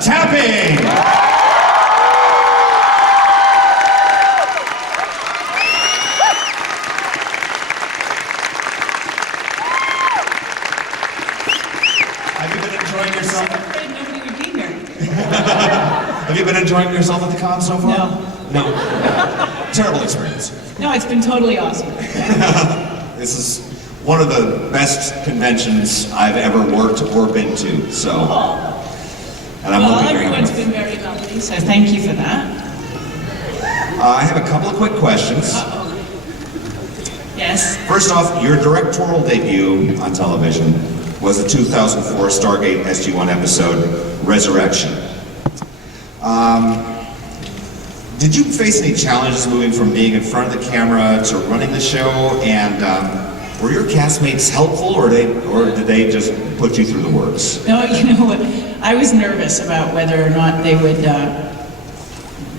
Tapping! Have you been enjoying yourself? I'm afraid nobody would be here. Have you been enjoying yourself at the con so far? No. No. Terrible experience. No, it's been totally awesome. This is one of the best conventions I've ever worked or been to, so. And I'm Well, hoping you're everyone's gonna- been very lovely, so thank you for that. I have a couple of quick questions. Uh-oh. Yes. First off, your directorial debut on television was the 2004 Stargate SG-1 episode, Resurrection. Did you face any challenges moving from being in front of the camera to running the show? And were your castmates helpful, or did they just put you through the works? No, you know what? I was nervous about whether or not they would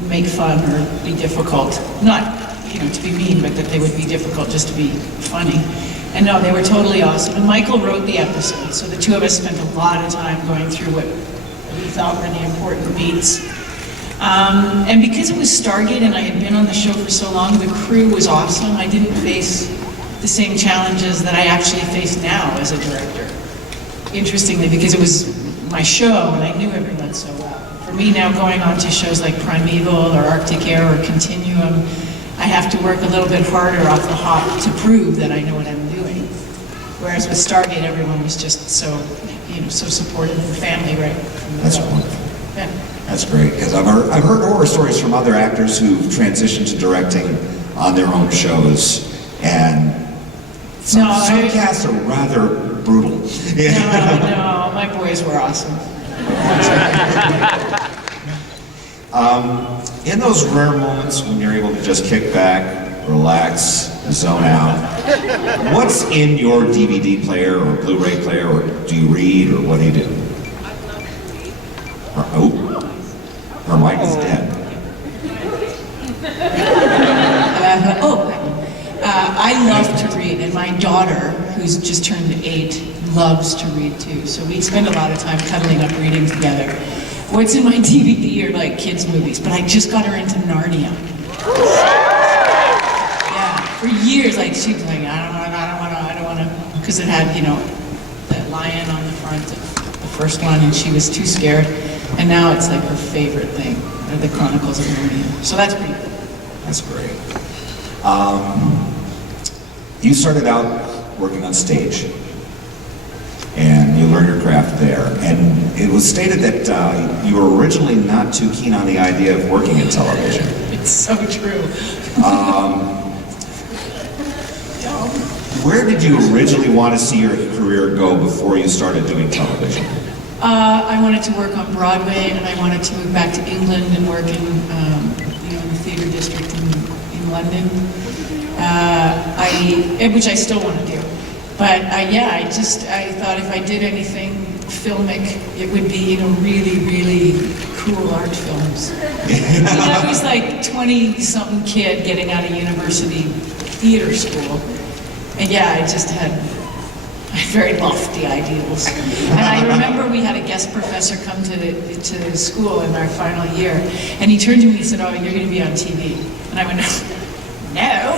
make fun or be difficult. Not, to be mean, but that they would be difficult just to be funny. And no, they were totally awesome. And Michael wrote the episode, so the two of us spent a lot of time going through what we thought were the important beats. And because it was Stargate and I had been on the show for so long, the crew was awesome. I didn't face the same challenges that I actually face now as a director. Interestingly, because it was my show and I knew everyone so well. For me now, going on to shows like Primeval or Arctic Air or Continuum, I have to work a little bit harder off the hop to prove that I know what I'm doing. Whereas with Stargate, everyone was just so, so supportive and family right from the That's go. wonderful. Yeah. That's great, because I've heard horror stories from other actors who've transitioned to directing on their own shows, and some casts are rather brutal. No, my boys were awesome. In those rare moments when you're able to just kick back, relax, zone out, what's in your DVD player or Blu-ray player, or do you read, or what do you do? Her mic is dead. I love to read, and my daughter, who's just turned 8, loves to read too. So we spend a lot of time cuddling up reading together. What's in my DVD are like kids' movies, but I just got her into Narnia. Yeah, for years, she was like, I don't want to, because it had, that lion on the front of the first one, and she was too scared. And now it's like her favorite thing, the Chronicles of Narnia. So that's pretty cool. That's great. You started out working on stage, and you learned your craft there. And it was stated that you were originally not too keen on the idea of working in television. It's so true. Where did you originally want to see your career go before you started doing television? I wanted to work on Broadway, and I wanted to move back to England and work in, in the theater district in London, which I still want to do. But I thought if I did anything filmic, it would be, really, really cool art films. I was like 20-something kid getting out of university theater school, and I just had very lofty ideals. And I remember we had a guest professor come to the school in our final year, and he turned to me and said, "Oh, you're going to be on TV." And I went, "No."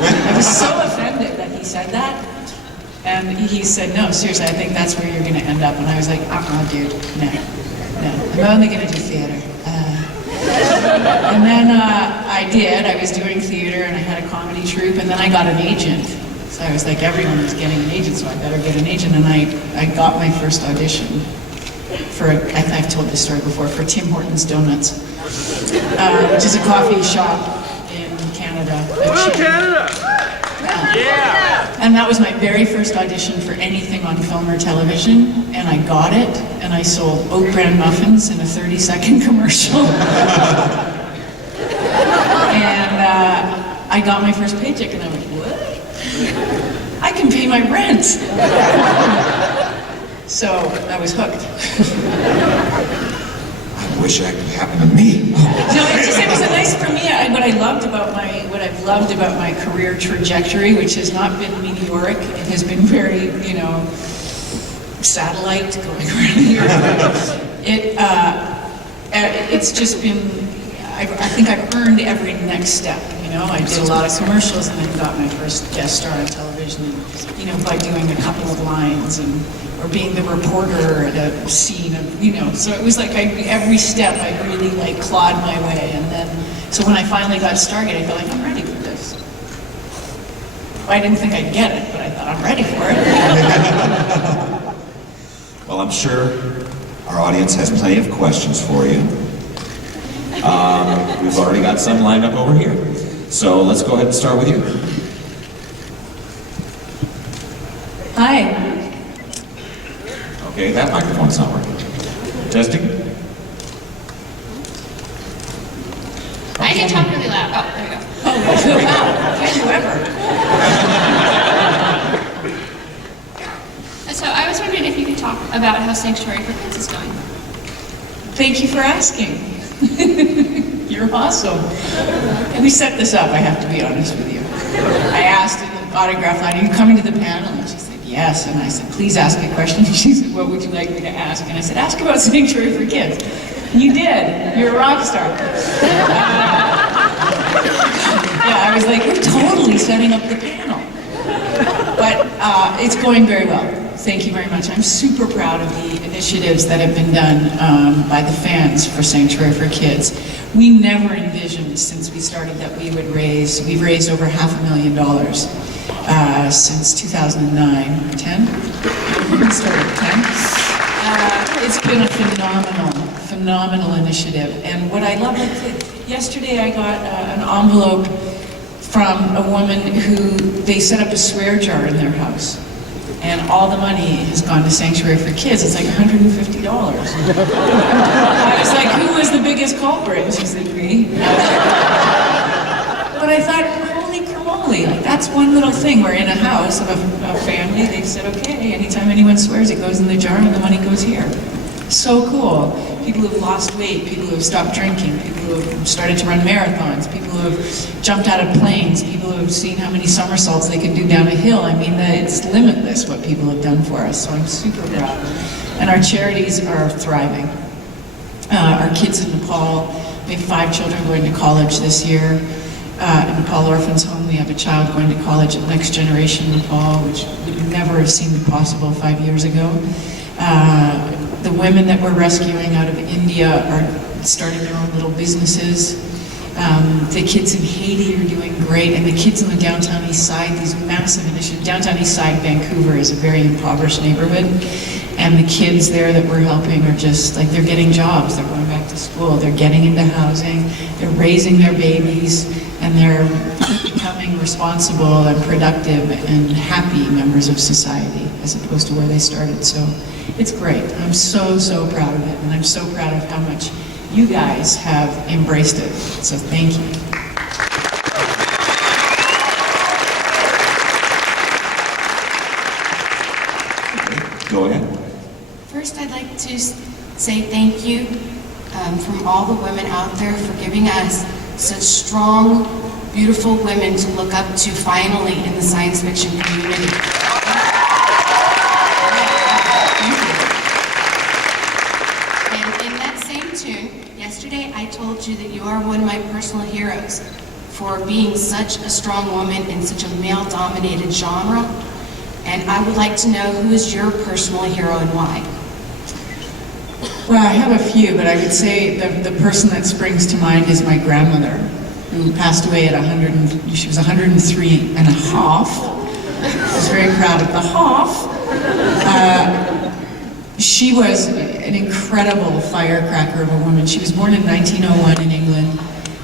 I was so offended that he said that. And he said, "No, seriously, I think that's where you're going to end up." And I was like, dude, no. I'm only going to do theater. And then I did. I was doing theater, and I had a comedy troupe, and then I got an agent. So I was like, everyone was getting an agent, so I better get an agent. And I got my first audition for, I've told this story before, for Tim Hortons Donuts, which is a coffee shop in Canada. Hello, Canada! Yeah. And that was my very first audition for anything on film or television, and I got it, and I sold oat bran muffins in a 30-second commercial. And I got my first paycheck, and I went, what? I can pay my rent. So I was hooked. I wish that could happen to me. No, it was a nice for me. What I've loved about my career trajectory, which has not been meteoric, it has been very, satellite going around here. it's just been, I think I've earned every next step, you know? I did a lot of commercials and then got my first guest star on television, you know, by doing a couple of lines or being the reporter at a scene of, you know, so it was like every step I really like clawed my way, and then, so when I finally got Stargate, I felt like I'm ready for this. I didn't think I'd get it, but I thought I'm ready for it. Well, I'm sure our audience has plenty of questions for you. We've already got some lined up over here. So let's go ahead and start with you. Hi. Okay, that microphone's not working. Testing? I can talk really loud. Oh, there we go. Oh, wow. Can you ever? So I was wondering if you could talk about how Sanctuary for Kids is going. Thank you for asking. You're awesome. We set this up, I have to be honest with you. I asked in the autograph line, are you coming to the panel? And she said, yes. And I said, please ask a question. And she said, what would you like me to ask? And I said, ask about Sanctuary for Kids. And you did. You're a rock star. Yeah, I was like, you're totally setting up the panel. But it's going very well. Thank you very much. I'm super proud of the initiatives that have been done by the fans for Sanctuary for Kids. We never envisioned since we started that we've raised over $500,000 since 2009, 10? We started at 10. It's been a phenomenal initiative. And what I love, yesterday I got an envelope from a woman who, they set up a swear jar in their house. And all the money has gone to Sanctuary for Kids. It's like $150. I was like, who was the biggest culprit? And she said, me. But I thought, holy cramoli, like, that's one little thing. We're in a house of a family. They said, okay, anytime anyone swears, it goes in the jar and the money goes here. So cool. People who have lost weight, people who have stopped drinking, people who have started to run marathons, people who have jumped out of planes, people who have seen how many somersaults they can do down a hill. I mean, it's limitless what people have done for us, so I'm super proud. And our charities are thriving. Our kids in Nepal, we have 5 children going to college this year. In Nepal Orphans Home, we have a child going to college at Next Generation Nepal, which would never have seemed possible 5 years ago. The women that we're rescuing out of India are starting their own little businesses. The kids in Haiti are doing great, and the kids in the Downtown East Side, these massive initiatives. Downtown East Side, Vancouver is a very impoverished neighborhood, and the kids there that we're helping are just, like, they're getting jobs, they're going back to school, they're getting into housing, they're raising their babies, and they're becoming responsible and productive and happy members of society, as opposed to where they started. So it's great. I'm so proud of it, and I'm so proud of how much you guys have embraced it. So thank you. Go ahead. First, I'd like to say thank you from all the women out there for giving us such strong, beautiful women to look up to finally in the science fiction community. Yesterday, I told you that you are one of my personal heroes for being such a strong woman in such a male-dominated genre, and I would like to know who is your personal hero and why. Well, I have a few, but I would say the person that springs to mind is my grandmother, who passed away at she was 103 and a half. I was very proud of the half. She was an incredible firecracker of a woman. She was born in 1901 in England,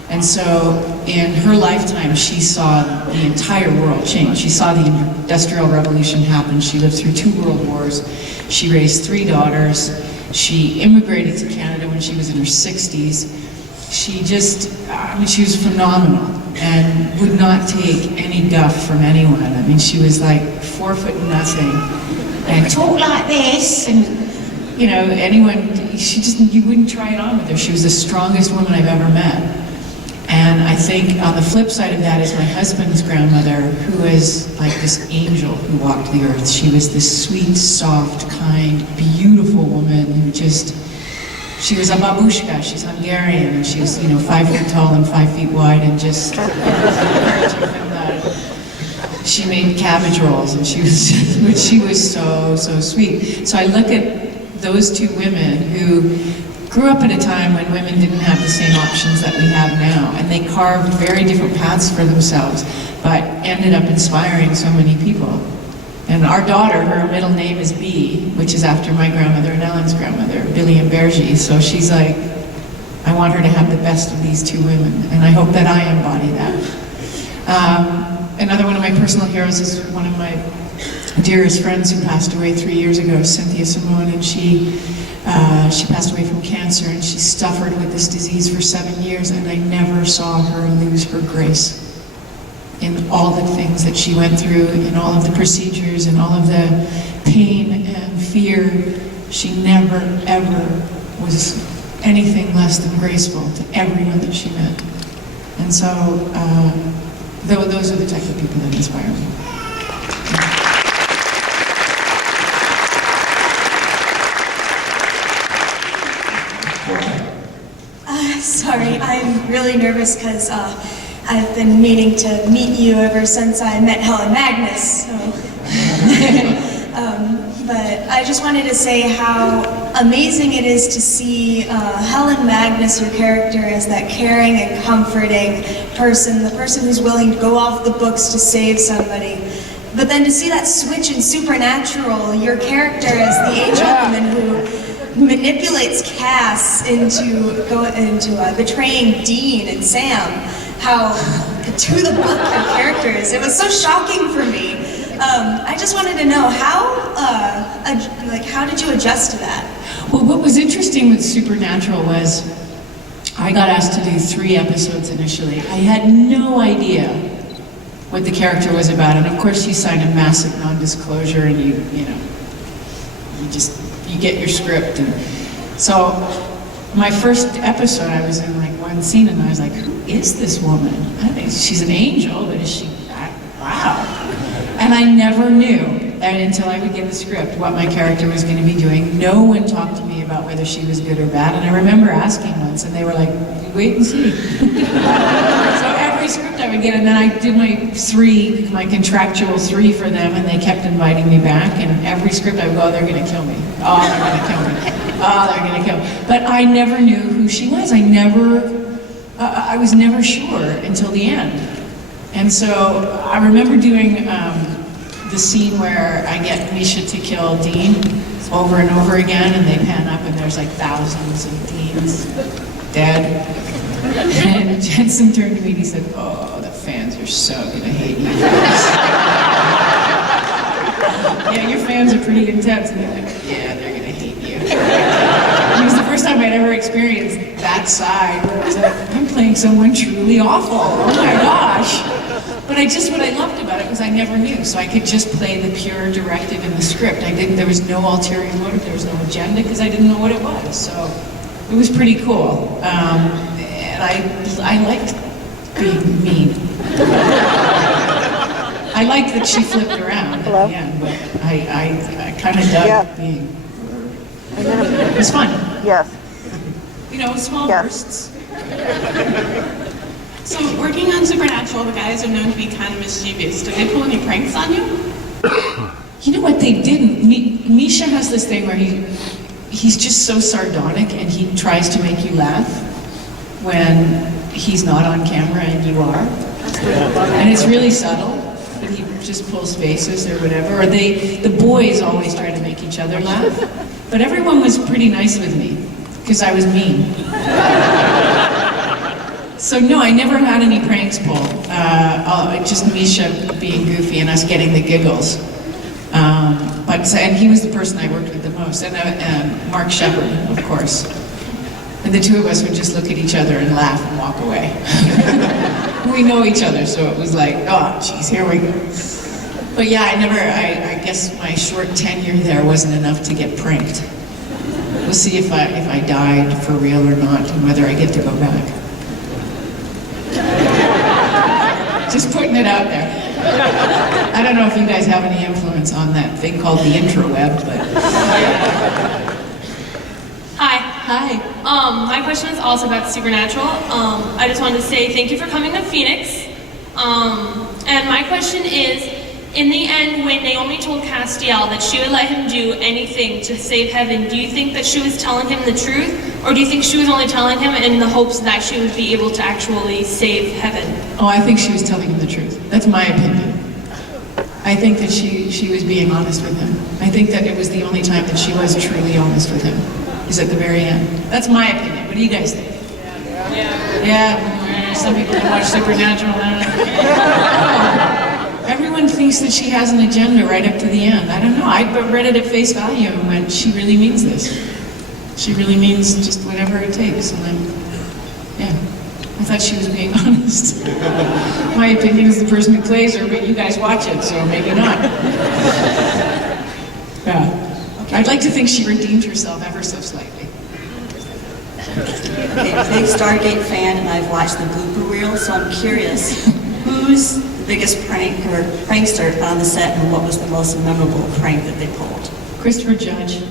and so in her lifetime she saw the entire world change. She saw the Industrial Revolution happen. She lived through 2 world wars. She raised 3 daughters. She immigrated to Canada when she was in her 60s. She just, she was phenomenal and would not take any guff from anyone. I mean, she was like 4 foot nothing and talk like this, and you know, anyone, you wouldn't try it on with her. She was the strongest woman I've ever met. And I think on the flip side of that is my husband's grandmother, who is like this angel who walked the earth. She was this sweet, soft, kind, beautiful woman who just She was a babushka. She's Hungarian, and she's 5 feet tall and 5 feet wide, and just. She made cabbage rolls, and she was so sweet. So I look at those two women who grew up at a time when women didn't have the same options that we have now, and they carved very different paths for themselves, but ended up inspiring so many people. And our daughter, her middle name is B, which is after my grandmother and Ellen's grandmother, Billy and Bergie. So she's like, I want her to have the best of these two women, and I hope that I embody that. Another one of my personal heroes is one of my dearest friends who passed away 3 years ago, Cynthia Simone, and she passed away from cancer, and she suffered with this disease for 7 years, and I never saw her lose her grace in all the things that she went through, in all of the procedures, and all of the pain and fear. She never, ever was anything less than graceful to everyone that she met. And so, those are the type of people that inspire me. Sorry, I'm really nervous because I've been meaning to meet you ever since I met Helen Magnus. So. But I just wanted to say how amazing it is to see Helen Magnus, your character, as that caring and comforting person, the person who's willing to go off the books to save somebody. But then to see that switch in Supernatural, your character as the angel woman who manipulates Cass into betraying Dean and Sam, how to the book your character is. It was so shocking for me. I just wanted to know how did you adjust to that? Well, what was interesting with Supernatural was I got asked to do 3 episodes initially. I had no idea what the character was about, and of course you sign a massive non-disclosure, and you get your script. And so my first episode, I was in like one scene, and I was like, who is this woman? I think she's an angel, but is she? Wow. And I never knew, until I would get the script, what my character was going to be doing. No one talked to me about whether she was good or bad, and I remember asking once, and they were like, wait and see. So every script I would get, and then I did my contractual 3 for them, and they kept inviting me back, and every script I would go, oh, they're going to kill me. Oh, they're going to kill me. Oh, they're going to kill me. But I never knew who she was. I was never sure until the end. And so I remember doing the scene where I get Misha to kill Dean over and over again, and they pan up and there's like thousands of Deans dead. And Jensen turned to me and he said, oh, the fans are so gonna hate you. Yeah, your fans are pretty intense. And they're like, yeah, they're gonna hate you. It was the first time I'd ever experienced that side where I was like, I'm playing someone truly awful. Oh my gosh. But what I loved about it was I never knew, so I could just play the pure directive in the script. There was no ulterior motive, there was no agenda, because I didn't know what it was. So it was pretty cool. And I liked being mean. I liked that she flipped around at the end, but I kind of dug being. It was fun. Yes. Small bursts. So, working on Supernatural, the guys are known to be kind of mischievous. Did they pull any pranks on you? You know what, they didn't. Misha has this thing where he's just so sardonic, and he tries to make you laugh when he's not on camera and you are. And it's really subtle, but he just pulls faces or whatever. Or the boys always try to make each other laugh. But everyone was pretty nice with me, because I was mean. So no, I never had any pranks pulled. Just Misha being goofy and us getting the giggles. And he was the person I worked with the most. And Mark Shepard, of course. And the two of us would just look at each other and laugh and walk away. We know each other, so it was like, oh, geez, here we go. But yeah, I guess my short tenure there wasn't enough to get pranked. We'll see if I died for real or not, and whether I get to go back. Just putting it out there. I don't know if you guys have any influence on that thing called the intraweb, but... Hi, Hi. My question is also about Supernatural. I just wanted to say thank you for coming to Phoenix. And my question is, in the end, when Naomi told Castiel that she would let him do anything to save heaven, do you think that she was telling him the truth? Or do you think she was only telling him in the hopes that she would be able to actually save heaven? Oh, I think she was telling him the truth. That's my opinion. I think that she was being honest with him. I think that it was the only time that she was truly honest with him, is at the very end. That's my opinion. What do you guys think? Yeah, some people don't watch Supernatural. Everyone thinks that she has an agenda right up to the end. I don't know. I read it at face value and went, she really means this. She really means just whatever it takes. And then, yeah, I thought she was being honest. My opinion is the person who plays her, but you guys watch it, so maybe not. Yeah. I'd like to think she redeemed herself ever so slightly. Big Stargate fan, and I've watched the blooper reel, so I'm curious, who's the biggest prankster on the set, and what was the most memorable prank that they pulled? Christopher Judge.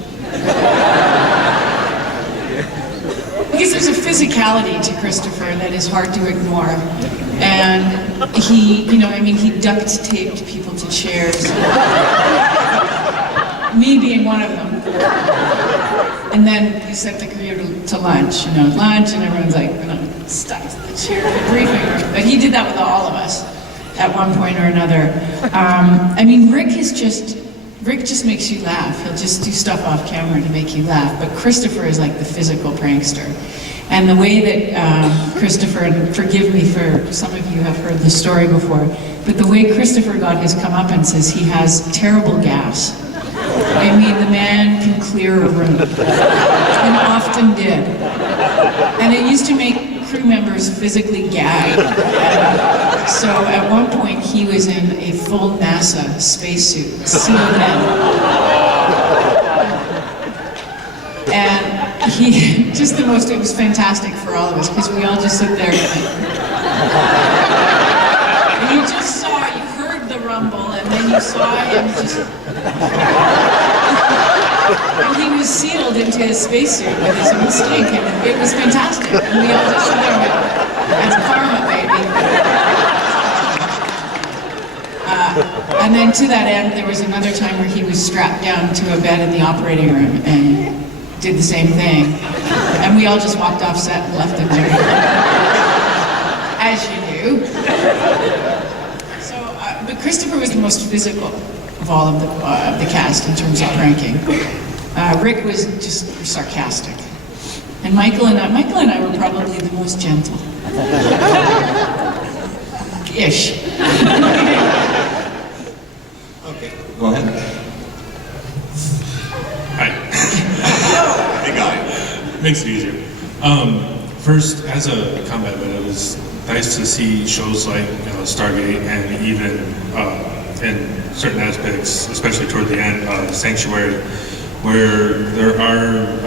Because there's a physicality to Christopher that is hard to ignore. And he, he duct taped people to chairs. Me being one of them. And then he sent the crew to lunch, lunch, and everyone's like, stuck to the chair in the briefing room. But he did that with all of us at one point or another. Rick just makes you laugh. He'll just do stuff off camera to make you laugh. But Christopher is like the physical prankster. And the way that Christopher, and forgive me for some of you have heard this story before, but the way Christopher got his comeuppance is he has terrible gas. The man can clear a room, and often did. And it used to make crew members physically gag. So at one point he was in a full NASA spacesuit, sealed in. And he, it was fantastic for all of us, because we all just sit there and you just saw, you heard the rumble, and then you saw him just... And he was sealed into his spacesuit with his own stink, and it was fantastic. And we all just sit there and went, that's karma, baby. And then to that end, there was another time where he was strapped down to a bed in the operating room and did the same thing. And we all just walked off set and left him there. As you do. So, but Christopher was the most physical of all of the cast in terms of pranking. Rick was just sarcastic. And Michael and I were probably the most gentle. Ish. Okay, go ahead. Hi. Hey, guy. Makes it easier. First, as a combat vet, it was nice to see shows like Stargate, and even in certain aspects, especially toward the end, Sanctuary, where there are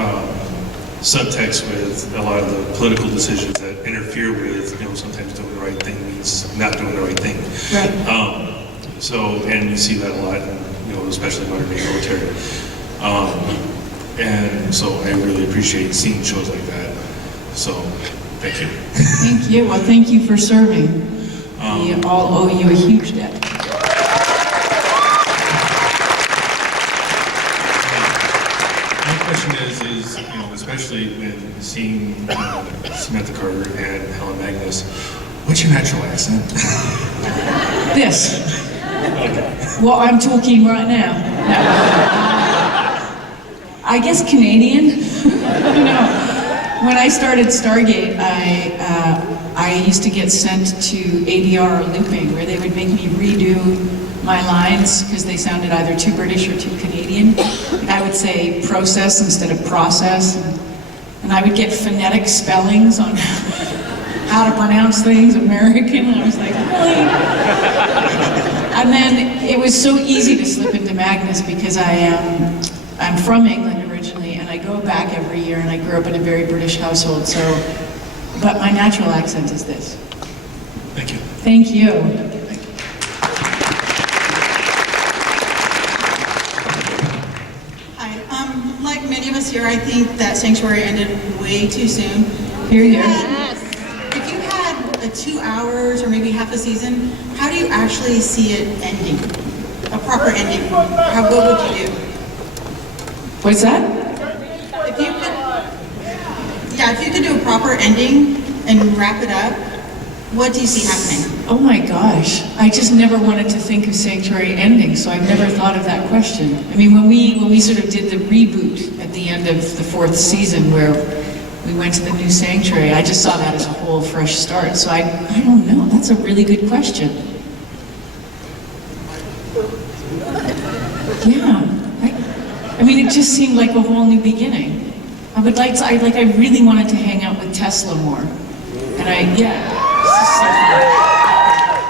subtext with a lot of the political decisions that interfere with, sometimes doing the right thing means not doing the right thing. Right. And you see that a lot, especially modern day military. And so I really appreciate seeing shows like that. So, thank you. Thank you. Well, thank you for serving. We all owe you a huge debt. My question is especially when seeing Samantha Carter and Helen Magnus, what's your natural accent? This. Well, I'm talking right now. I guess Canadian. When I started Stargate, I used to get sent to ADR or looping, where they would make me redo my lines because they sounded either too British or too Canadian. I would say process instead of process, and I would get phonetic spellings on how to pronounce things American, and I was like, really? And then it was so easy to slip into Magnus because I'm from England originally, and I go back every year, and I grew up in a very British household, but my natural accent is this. Thank you. Thank you. Hi. Like many of us here, I think that Sanctuary ended way too soon. Here you If you had 2 hours or maybe half a season, how do you actually see it ending? A proper ending. What would you do? What's that? If you could do a proper ending and wrap it up, what do you see happening? Oh my gosh, I just never wanted to think of Sanctuary ending, so I've never thought of that question. I mean, when we sort of did the reboot at the end of the 4th season where we went to the new Sanctuary, I just saw that as a whole fresh start. So I don't know, that's a really good question. Yeah, I mean, it just seemed like a whole new beginning. I really wanted to hang out with Tesla more. And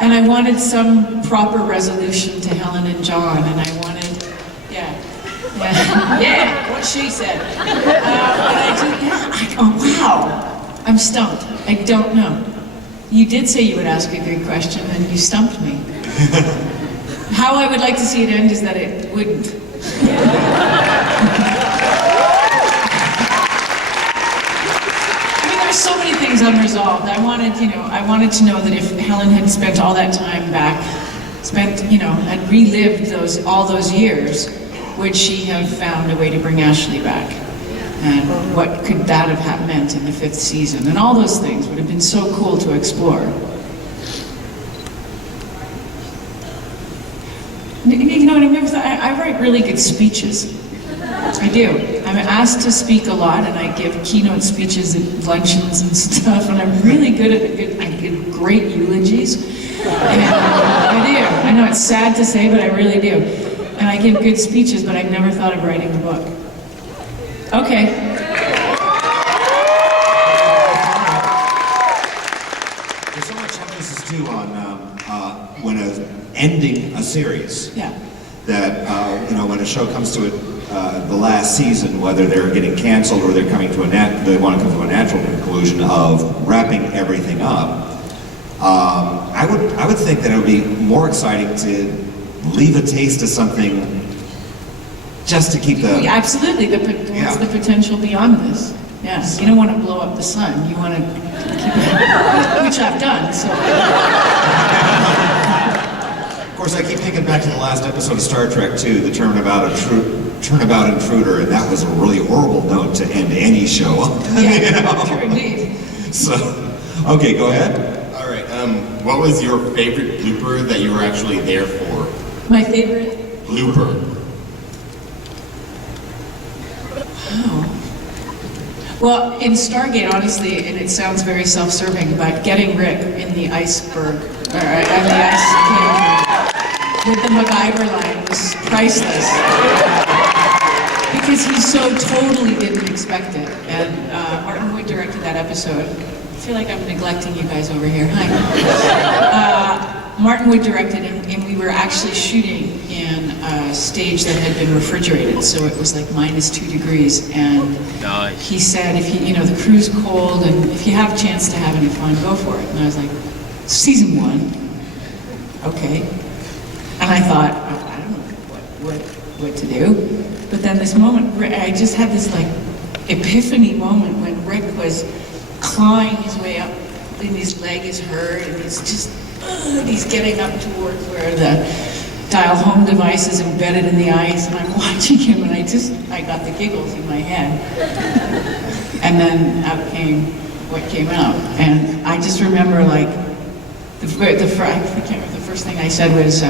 and I wanted some proper resolution to Helen and John, and I wanted, what she said. Wow, I'm stumped. I don't know. You did say you would ask a good question, and you stumped me. How I would like to see it end is that it wouldn't. So many things unresolved. I wanted to know that if Helen had spent all that time back, had relived all those years, would she have found a way to bring Ashley back? And what could that have meant in the 5th season? And all those things would have been so cool to explore. You know what I mean? I write really good speeches. I do. I'm asked to speak a lot, and I give keynote speeches at luncheons and stuff, and I'm really good at it. I give great eulogies. And I do. I know it's sad to say, but I really do. And I give good speeches, but I've never thought of writing a book. Okay. There's so much emphasis, too, on when ending a series. Yeah. That, when a show comes to the last season, whether they're getting canceled or they're coming to they want to come to a natural conclusion of wrapping everything up. I would think that it would be more exciting to leave a taste of something just to keep the... Absolutely. What's the potential beyond this? Yes. You don't want to blow up the sun. You want to keep it, which I've done. So. Of course, I keep thinking back to the last episode of Star Trek 2, the Turnabout Intruder, and that was a really horrible note to end any show. Yeah, true indeed. So, okay, go ahead. All right. What was your favorite blooper that you were actually there for? My favorite Blooper. Oh. Well, in Stargate, honestly, and it sounds very self-serving, but getting Rick in the iceberg, or in the ice cave, with the MacGyver line was priceless. Because he so totally didn't expect it. And Martin Wood directed that episode. I feel like I'm neglecting you guys over here. Hi. Martin Wood directed, and we were actually shooting in a stage that had been refrigerated, so it was like -2 degrees. And he said, if the crew's cold, and if you have a chance to have any fun, go for it. And I was like, season 1, okay. And I thought, I don't know what to do. But then this moment, I just had this like epiphany moment when Rick was clawing his way up, and his leg is hurt, and he's getting up towards where the dial home device is embedded in the ice, and I'm watching him, and I got the giggles in my head. And then out came what came out, and I just remember like I can't remember, the first thing I said was,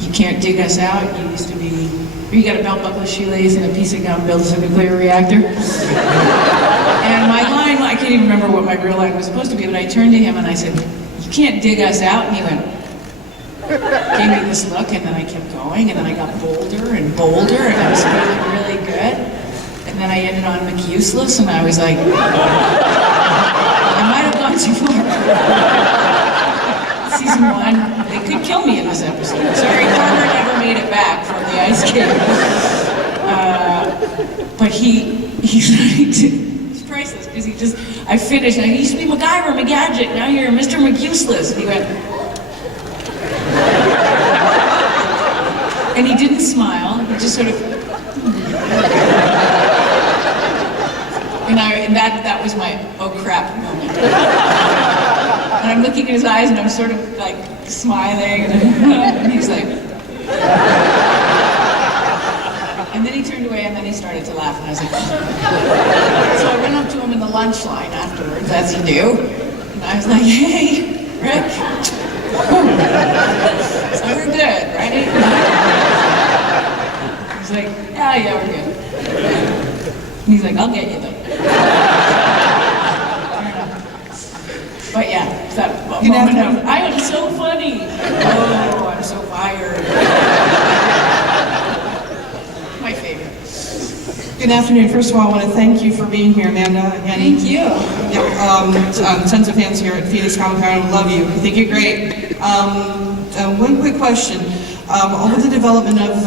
"You can't dig us out. You used to be, or you got a belt buckle, shoelace, and a piece of gum built as a nuclear reactor." And my line, I can't even remember what my real line was supposed to be, but I turned to him and I said, "You can't dig us out." And he went, gave me this look, and then I kept going, and then I got bolder and bolder, and I was feeling really good. And then I ended on McUseless, and I was like, I might have gone too far. Season 1, they could kill me in this episode. Sorry, Carter never made it back from the ice cave. But he's priceless, because I finished, and I used to be MacGyver, McGadget, now you're Mr. McUseless. And he went, and he didn't smile, he just sort of, And that was my oh crap moment. And I'm looking in his eyes and I'm sort of like smiling and he's like, and then he turned away and then he started to laugh and I was like, so I went up to him in the lunch line afterwards, as you do, and I was like, hey, Rick, so we're good, right? He's like, yeah, we're good. And he's like, I'll get you though. But yeah, it's that moment of, I am so funny. Oh, I'm so fired. My favorite. Good afternoon. First of all, I want to thank you for being here, Amanda. And, Thank you. Tons of fans here at Phoenix Comicon love you. I think you're great. One quick question. Over the development of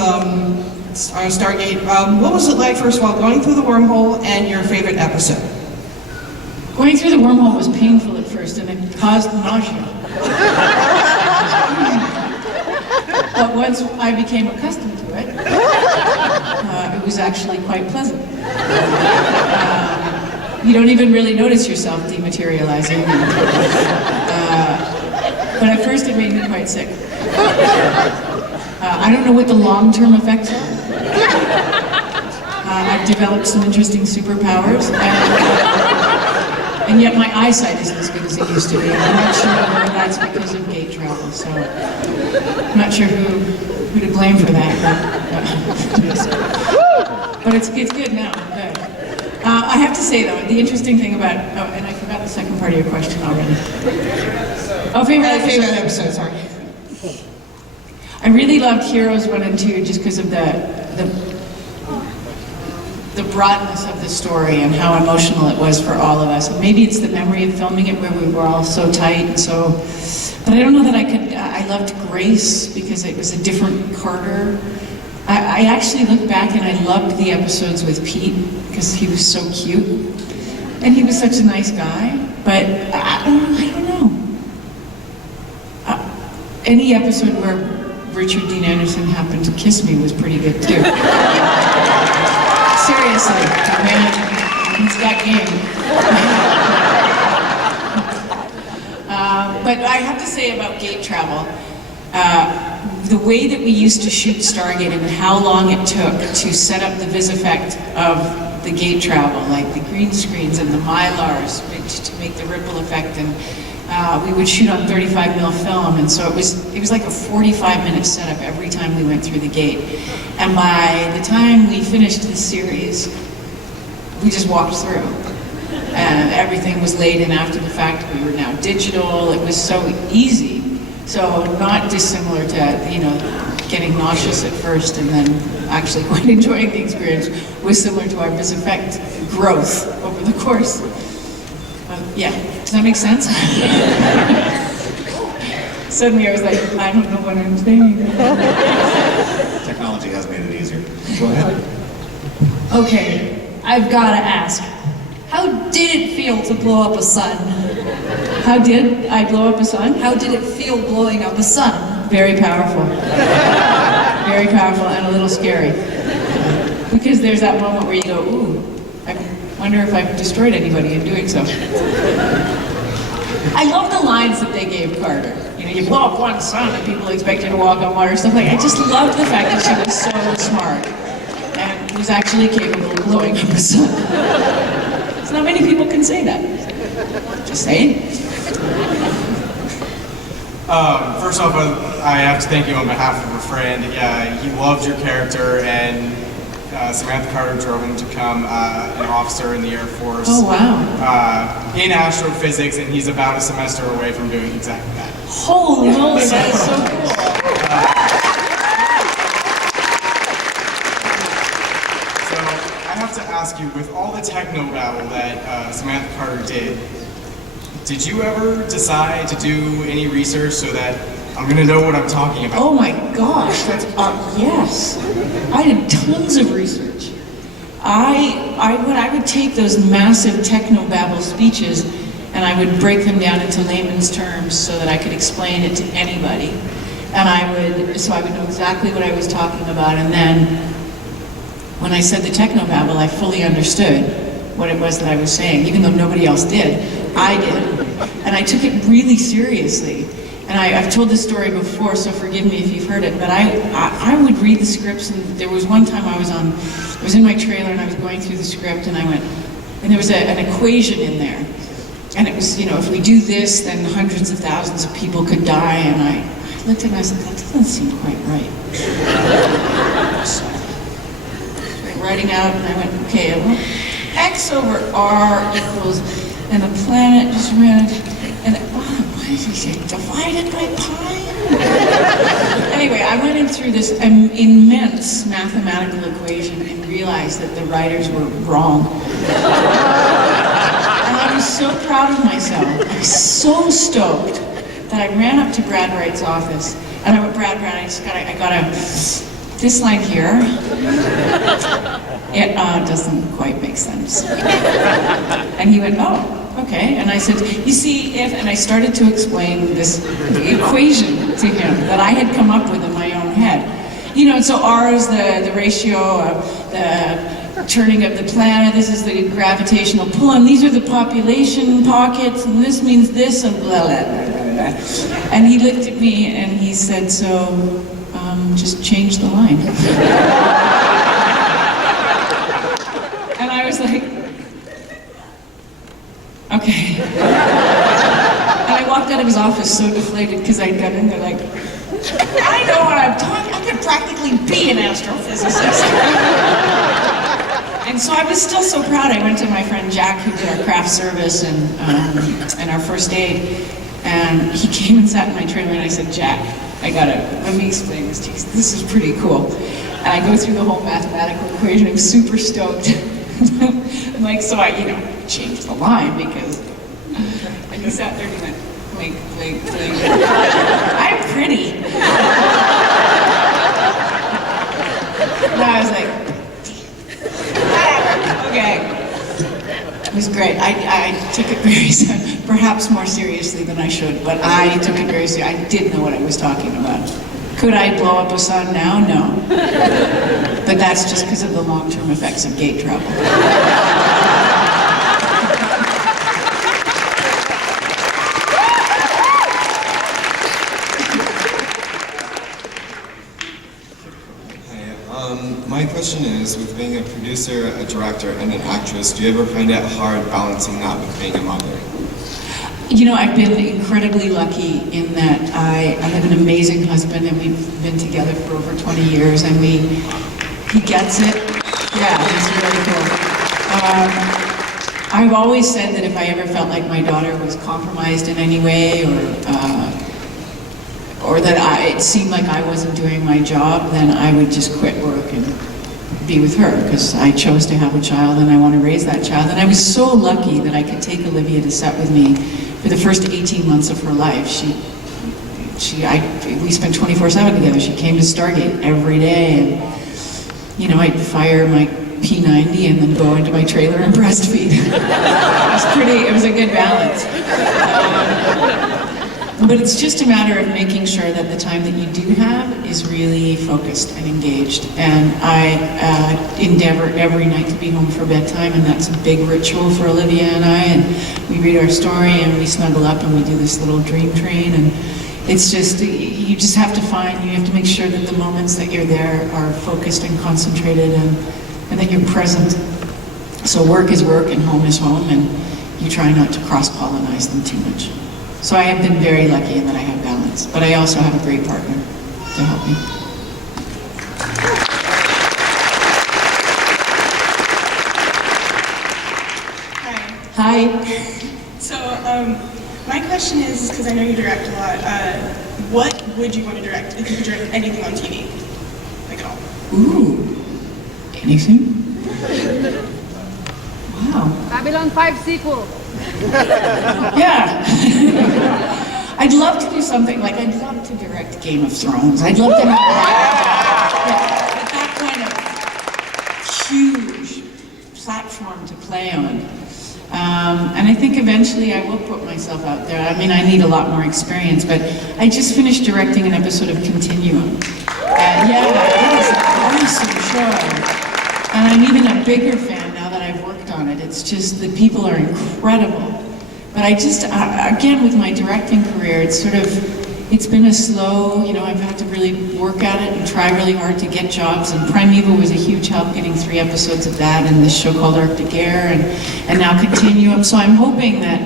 Stargate, what was it like, first of all, going through the wormhole and your favorite episode? Going through the wormhole was painful at first and it caused nausea. But once I became accustomed to it, it was actually quite pleasant. You don't even really notice yourself dematerializing. But at first it made me quite sick. I don't know what the long-term effects are. I've developed some interesting superpowers, and yet my eyesight isn't as good as it used to be. I'm not sure whether that's because of gate travel, so I'm not sure who to blame for that. But it's good now. Good. I have to say though, the interesting thing about and I forgot the second part of your question already. Oh, favorite episode. Sorry. I really loved Heroes 1 and 2 just because of the broadness of the story and how emotional it was for all of us. And maybe it's the memory of filming it where we were all so tight and so, but I don't know that I loved Grace because it was a different Carter. I actually look back and I loved the episodes with Pete because he was so cute and he was such a nice guy, but I don't know. Any episode where Richard Dean Anderson happened to kiss me was pretty good too. Seriously, man, he's got game. But I have to say about gate travel, the way that we used to shoot Stargate and how long it took to set up the vis effect of the gate travel, like the green screens and the Mylars to make the ripple effect, and we would shoot on 35mm film, and so it was like a 45-minute setup every time we went through the gate. And by the time we finished the series, we just walked through. And everything was laid in after the fact. We were now digital. It was so easy. So not dissimilar to, getting nauseous at first and then actually quite enjoying the experience was similar to our vis effect growth over the course. Yeah, does that make sense? Suddenly I was like, I don't know what I'm saying. Technology has made it easier. Go ahead. Okay, I've got to ask, how did it feel to blow up a sun? How did I blow up a sun? How did it feel blowing up a sun? Very powerful. Very powerful and a little scary. Because there's that moment where you go, ooh, I wonder if I've destroyed anybody in doing so. I love the lines that they gave Carter. You blow up one sun and people expect you to walk on water, stuff like that. I just loved the fact that she was so smart and was actually capable of blowing up a sun. So not many people can say that. Just saying. First off, I have to thank you on behalf of a friend. He loved your character, and Samantha Carter drove him to become an officer in the Air Force. Oh, wow. In astrophysics, and he's about a semester away from doing exactly that. Holy moly, that is so cool. So I have to ask you, with all the techno-babble that Samantha Carter did you ever decide to do any research so that I'm gonna know what I'm talking about? Oh my gosh, that's, yes. I did tons of research. I would take those massive technobabble speeches and I would break them down into layman's terms so that I could explain it to anybody. And I would know exactly what I was talking about, and then when I said the technobabble, I fully understood what it was that I was saying, even though nobody else did. I did. And I took it really seriously. And I've told this story before, so forgive me if you've heard it, but I would read the scripts, and there was one time I was in my trailer and I was going through the script, and I went, and there was an equation in there. And it was, if we do this, then hundreds of thousands of people could die. And I looked at it and I said, that doesn't seem quite right. So I was writing out, and I went, okay, well, X over R equals, and the planet just ran, and what did he say? Divided by pi? Anyway, I went in through this immense mathematical equation and realized that the writers were wrong. And I was so proud of myself. I was so stoked that I ran up to Brad Wright's office, and I went, Brad, I got this line here. It doesn't quite make sense. And he went, oh. Okay, and I said, you see, and I started to explain this equation to him that I had come up with in my own head. And so R is the ratio of the turning of the planet, this is the gravitational pull, and these are the population pockets, and this means this, and blah, blah, blah, blah, blah. And he looked at me and he said, so, just change the line. And I was like, okay. And I walked out of his office so deflated because I'd got in there like, I know what I'm talking, I could practically be an astrophysicist. And so I was still so proud. I went to my friend Jack, who did our craft service and our first aid, and he came and sat in my trailer, and I said, Jack, let me explain this to you. This is pretty cool. And I go through the whole mathematical equation. I'm super stoked. I'm like, so I, changed the line because, and he sat there and he went, blink, blink, blink. I'm pretty. And I was like, okay. It was great. I took it very, perhaps more seriously than I should, but I took it very seriously. I did know what I was talking about. Could I blow up a sun now? No. But that's just because of the long-term effects of gate travel. My question is, with being a producer, a director, and an actress, do you ever find it hard balancing that with being a mother? I've been incredibly lucky in that I have an amazing husband, and we've been together for over 20 years, and he gets it. Yeah, he's really cool. I've always said that if I ever felt like my daughter was compromised in any way, or that it seemed like I wasn't doing my job, then I would just quit work and be with her, because I chose to have a child and I want to raise that child. And I was so lucky that I could take Olivia to set with me for the first 18 months of her life. We spent 24/7 together. She came to Stargate every day, and I'd fire my P90 and then go into my trailer and breastfeed. It was a good balance. But it's just a matter of making sure that the time that you do have is really focused and engaged. And I endeavor every night to be home for bedtime, and that's a big ritual for Olivia and I. And we read our story, and we snuggle up, and we do this little dream train. And it's just, you just have to make sure that the moments that you're there are focused and concentrated, and that you're present. So work is work, and home is home, and you try not to cross-pollinize them too much. So I have been very lucky in that I have balance, but I also have a great partner to help me. Hi. So, my question is, because I know you direct a lot, what would you want to direct if you could direct anything on TV? Like at all? Ooh, anything? Wow. Babylon 5 sequel. Yeah. I'd love to do something, like I'd love to direct Game of Thrones. I'd love to have that kind of huge platform to play on. And I think eventually I will put myself out there. I mean, I need a lot more experience, but I just finished directing an episode of Continuum. Yeah, it is an awesome show. And I'm even a bigger fan now that I've worked on it. It's just, the people are incredible. But I just, again, with my directing career, it's sort of, it's been a slow, you know, I've had to really work at it and try really hard to get jobs, and Primeval was a huge help, getting 3 episodes of that, and this show called Arctic Air, and now Continuum. So I'm hoping that,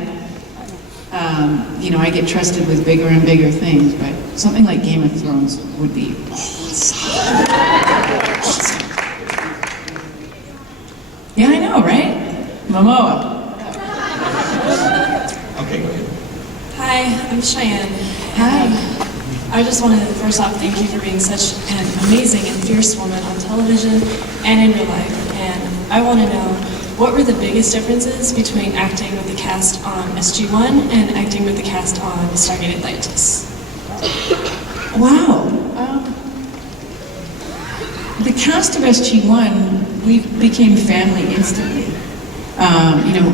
you know, I get trusted with bigger and bigger things, but something like Game of Thrones would be awesome. Yeah, I know, right? Momoa. Okay, go ahead. Hi, I'm Cheyenne. Hi. I just wanted to first off thank you for being such an amazing and fierce woman on television and in real life. And I want to know, what were the biggest differences between acting with the cast on SG-1 and acting with the cast on Stargate Atlantis? Wow. The cast of SG-1, we became family instantly. You know,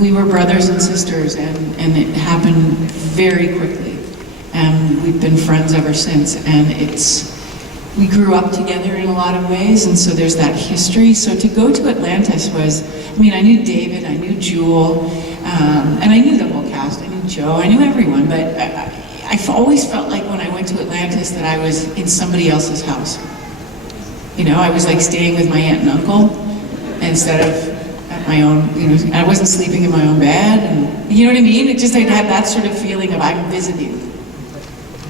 we were brothers and sisters, and it happened very quickly. And we've been friends ever since, and we grew up together in a lot of ways, and so there's that history. So to go to Atlantis was, I mean, I knew David, I knew Jewel, and I knew the whole cast, I knew Joe, I knew everyone, but I've always felt like when I went to Atlantis that I was in somebody else's house. You know, I was like staying with my aunt and uncle instead of at my own, you know, I wasn't sleeping in my own bed, and you know what I mean? It just, I had that sort of feeling of I'm visiting.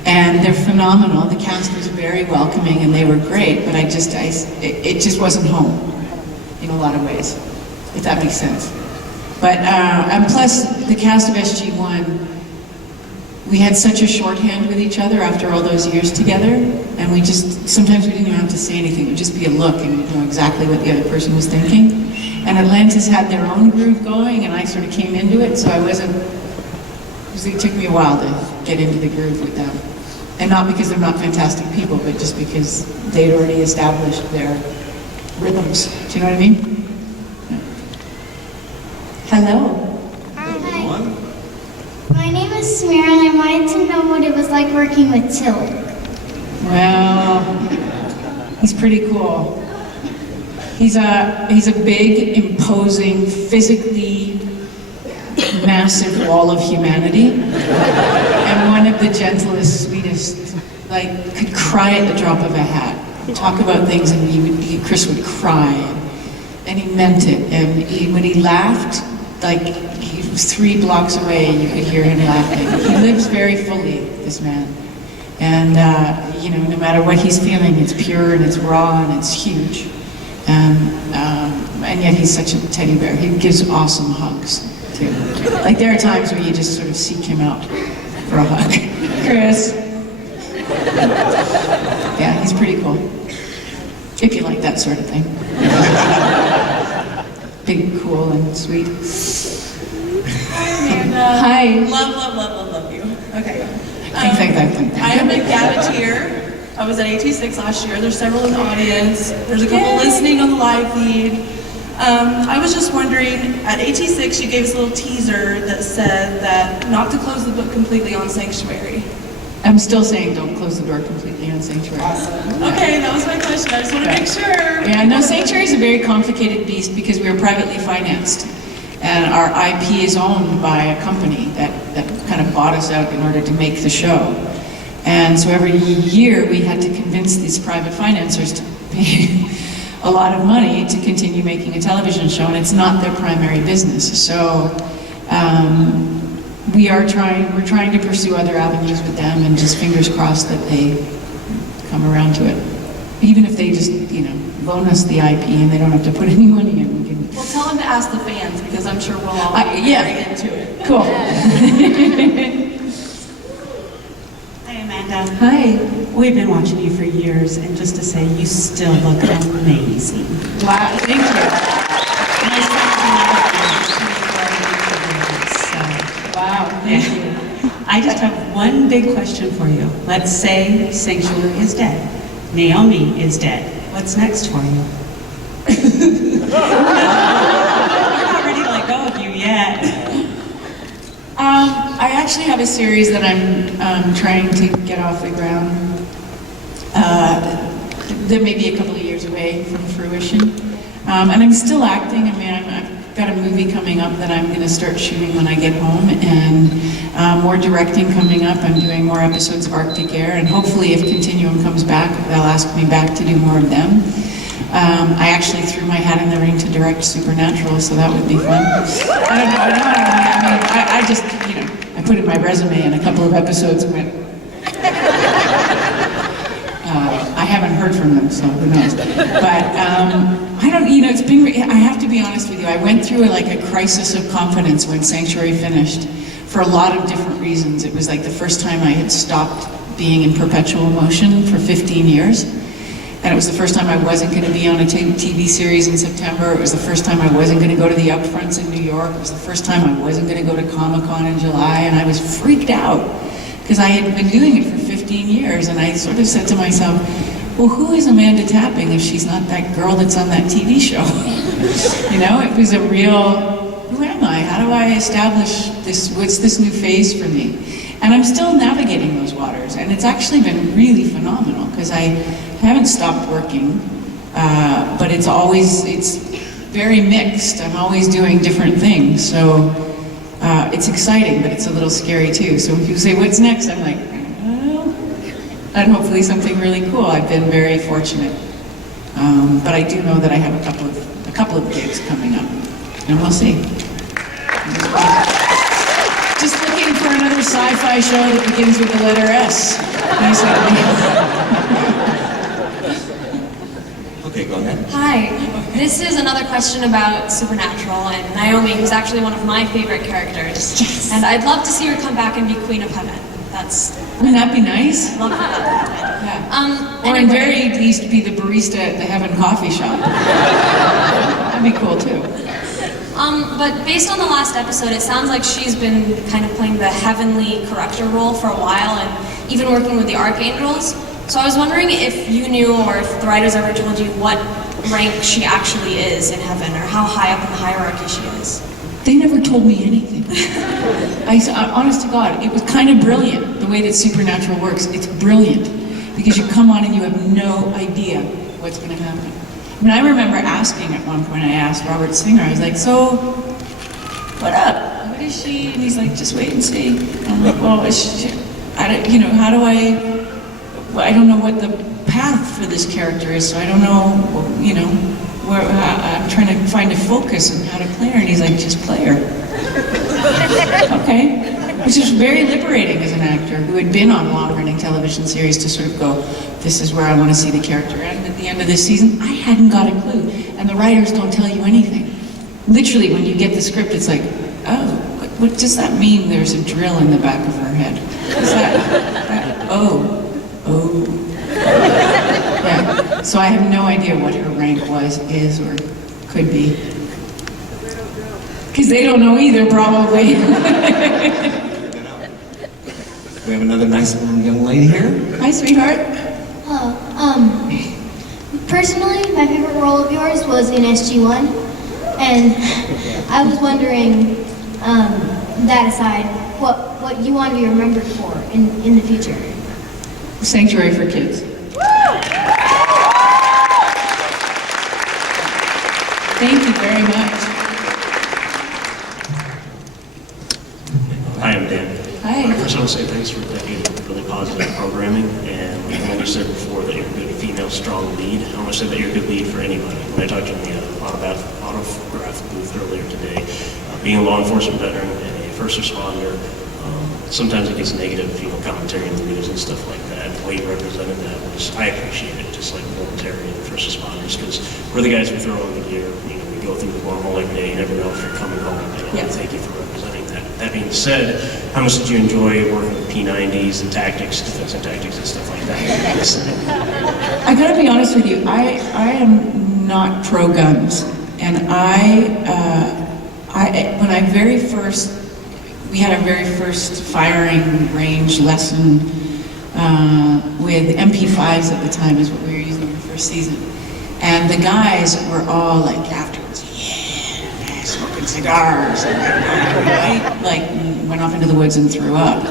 And they're phenomenal. The cast was very welcoming and they were great, but it just wasn't home in a lot of ways, if that makes sense. But, and plus the cast of SG-1, we had such a shorthand with each other after all those years together, and we just, sometimes we didn't even have to say anything, it would just be a look and we'd know exactly what the other person was thinking. And Atlantis had their own groove going, and I sort of came into it, so I wasn't, it took me a while to get into the groove with them. And not because they're not fantastic people, but just because they'd already established their rhythms. Do you know what I mean? Yeah. Hello. Hi. My name is Samira, and I wanted to know what it was like working with Till. Well, he's pretty cool. He's a big, imposing, physically massive wall of humanity, and one of the gentlest, sweetest, like, could cry at the drop of a hat. Talk about things and Chris would cry, and he meant it, and when he laughed, like, he was 3 blocks away and you could hear him laughing. He lives very fully, this man. And, you know, no matter what he's feeling, it's pure and it's raw and it's huge. And yet he's such a teddy bear. He gives awesome hugs, too. Like, there are times where you just sort of seek him out for a hug. Chris. Yeah, he's pretty cool. If you like that sort of thing. Big, cool, and sweet. Hi, Amanda. Hi. Love you. Okay. Thank I am a Gaveteer. I was at AT6 last year. There's several in the audience. There's a couple listening on the live feed. I was just wondering, at AT6 you gave us a little teaser that said that not to close the book completely on Sanctuary. I'm still saying don't close the door completely on Sanctuary. Awesome. Okay, that was my question. I just want to make sure. Yeah, no, Sanctuary is a very complicated beast because we are privately financed. And our IP is owned by a company that kind of bought us out in order to make the show. And so every year we had to convince these private financiers to pay a lot of money to continue making a television show, and it's not their primary business. So we're trying to pursue other avenues with them, and just fingers crossed that they come around to it. Even if they just, you know, loan us the IP and they don't have to put any money in. Well, tell them to ask the fans, because I'm sure we'll all be very into it. Cool. Hi, Amanda. Hi. We've been watching you for years, and just to say, you still look amazing. Wow, thank you. Wow, thank you. I just have one big question for you. Let's say Sanctuary is dead. Naomi is dead. What's next for you? We're not ready to let go of you yet. I actually have a series that I'm trying to get off the ground. That may be a couple of years away from fruition. And I'm still acting. I mean, I've got a movie coming up that I'm going to start shooting when I get home, and more directing coming up. I'm doing more episodes of Arctic Air, and hopefully if Continuum comes back, they'll ask me back to do more of them. I actually threw my hat in the ring to direct Supernatural, so that would be fun. I don't know. I just, I put in my resume and a couple of episodes and went, I haven't heard from them, so who knows. But I don't, it's been, I have to be honest with you, I went through a crisis of confidence when Sanctuary finished for a lot of different reasons. It was like the first time I had stopped being in perpetual motion for 15 years. And it was the first time I wasn't going to be on a TV series in September. It was the first time I wasn't going to go to the upfronts in New York. It was the first time I wasn't going to go to Comicon in July. And I was freaked out because I had been doing it for 15 years. And I sort of said to myself, well, who is Amanda Tapping if she's not that girl that's on that TV show? It was a real, who am I? How do I establish this, what's this new phase for me? And I'm still navigating those waters, and it's actually been really phenomenal because I haven't stopped working, but it's very mixed. I'm always doing different things, so it's exciting, but it's a little scary too. So when people say, what's next? I'm like, well, and hopefully something really cool. I've been very fortunate, but I do know that I have a couple of gigs coming up, and we'll see. Just looking for another sci-fi show that begins with the letter S. Okay, go ahead. Hi, this is another question about Supernatural and Naomi, who's actually one of my favorite characters. Yes. And I'd love to see her come back and be Queen of Heaven. Wouldn't that be nice? Love that. Yeah. Or in very least be the barista at the Heaven coffee shop. That'd be cool too. But based on the last episode, it sounds like she's been kind of playing the heavenly corrector role for a while and even working with the archangels. So I was wondering if you knew or if the writers ever told you what rank she actually is in heaven or how high up in the hierarchy she is. They never told me anything. Honest to God, it was kind of brilliant the way that Supernatural works. It's brilliant because you come on and you have no idea what's going to happen. I remember asking at one point, I asked Robert Singer, I was like, so, what up? What is she? And he's like, just wait and see. And I'm like, well, how do I don't know what the path for this character is, so I don't know, where, I'm trying to find a focus on how to play her, and he's like, just play her. Okay. Which is very liberating as an actor who had been on long-running television series to sort of go, this is where I want to see the character end at the end of this season. I hadn't got a clue. And the writers don't tell you anything. Literally, when you get the script, it's like, oh, what does that mean there's a drill in the back of her head? Is that oh. Yeah. So I have no idea what her rank is, or could be. Because they don't know either, probably. We have another nice young lady here. Hi, sweetheart. Personally, my favorite role of yours was in SG-1, and I was wondering, that aside, what you want to be remembered for in the future. Sanctuary for Kids. Thank you very much. Hi, I'm Dan. Hi. First, I want to say thanks for that really positive programming, and when you said before that you're a good female, strong lead, I want to say that you're a good lead for anybody. When I talked to you in the autograph booth earlier today, being a law enforcement veteran and a first responder, sometimes it gets negative, commentary in the news and stuff like that. The way you represented that I appreciate it, just like military and first responders, because we're the guys who throw on the gear. We go through the wormhole every day. You never know if you're coming home. Thank you for representing that. That being said, how much did you enjoy working with P90s and tactics, defensive tactics and stuff like that? I gotta be honest with you, I am not pro guns, and we had our very first firing range lesson with MP5s at the time is what we were using in the first season. And the guys were all like afterwards, yeah, smoking cigars, and I went off into the woods and threw up.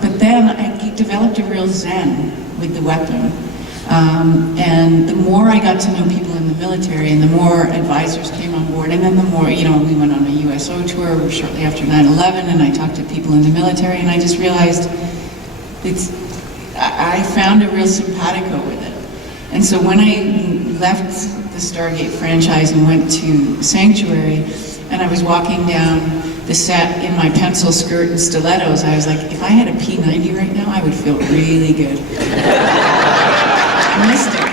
But then I developed a real zen with the weapon. And the more I got to know people in the military and the more advisors came on board, and then the more, we went on a USO tour shortly after 9/11 and I talked to people in the military and I just realized I found a real simpatico with it. And so when I left the Stargate franchise and went to Sanctuary and I was walking down the set in my pencil skirt and stilettos, I was like, if I had a P90 right now, I would feel really good. I missed it.